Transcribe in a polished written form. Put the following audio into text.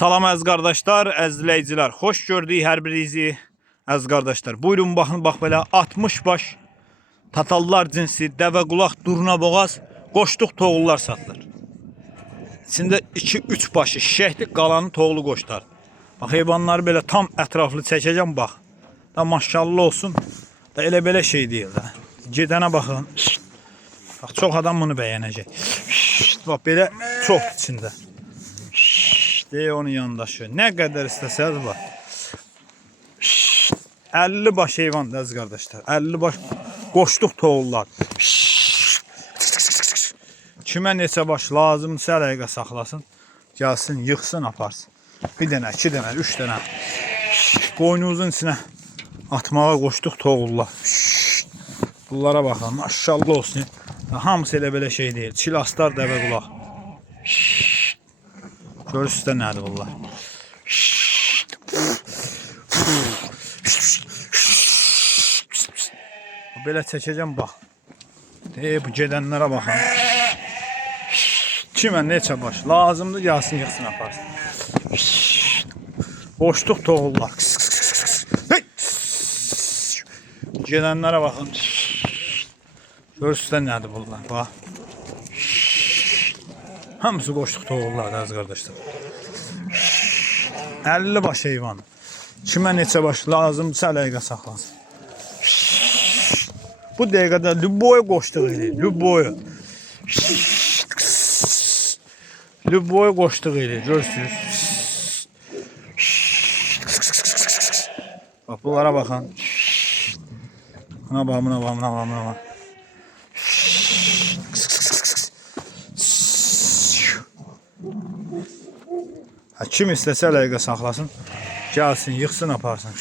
Salam əziz qardaşlar, əziz izləyicilər. Xoş gördük hər birinizi əziz qardaşlar. Buyurun baxın, bax belə 60 baş tatallar cinsi, dəvə qulaq, durna boğaz, qoşduq toğullar satılır. İçində 2-3 başı şişəkli, qalanı toğulu qoşlar. Bax heyvanları belə tam ətraflı çəkəcəm bax. Da maşallah olsun. Da elə belə şey deyil də. Gedənə baxın. Bax çox adam bunu bəyənəcək. Bax belə çox içində. Deyə onun yandaşı. Nə qədər istəsəz var. 50 baş heyvan əziz qardaşlar. 50 baş qoşduq toğullar. Kimə neçə baş lazımsa əlaqə saxlasın. Gəlsin, yıxsın, aparsın. Bir dənə, 2 dənə, 3 dənə. Qoynunuzun içinə atmağa qoşduq toğullar. Bunlara baxın. Maşallah olsun. Hamısı elə belə şey deyil. Çilastar, dəvə qulaq. Görürsünüz də nədir bunlar. Belə çəkəcəm bax. Bu gedənlərə baxın. Kimə neçə baş lazımdır, gəlsin, yıxsın, aparsın. Boşluq toğullar. Gedənlərə baxın. Görürsünüz də nədir bunlar. Bax. Hamısı qoşduq toğullar əziz qardaşlar. 50 baş heyvan. Kimə neçə baş lazımdırsa əlaqə saxlasın. Bu dəqiqədə lüboyu qoşduq eləyir. Lüboyu. Lüboyu qoşduq eləyir. Görürsünüz. Bax bunlara baxın. Buna bax, buna bax, buna bax, buna bax. Kim istəsə əlaqə saxlasın, gəlsin, yıxsın, aparsın.